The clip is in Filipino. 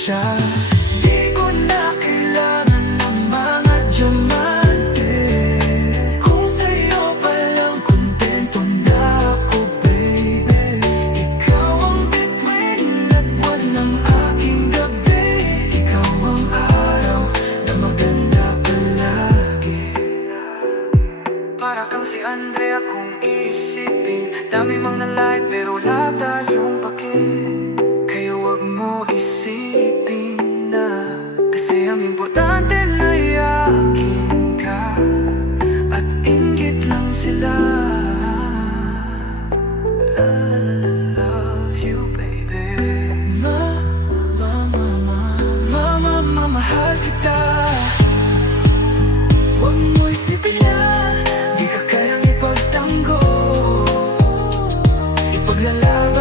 siya. Di ko na kailangan ng mga diamante. Kung sa'yo palang kontento na ako, baby. Ikaw ang bituin at buwan ng aking gabi. Ikaw ang araw na maganda palagi. Para kang si Andrea kung isipin. Dami mang nalait pero wala tayong pake. Kaya wag mo isipin na, kasi ang importante na yakin ka at inggit lang sila. Love you, baby. Mamahal kita. Wag mo isipin na di ka kayang ipagtanggol. Ipaglalaban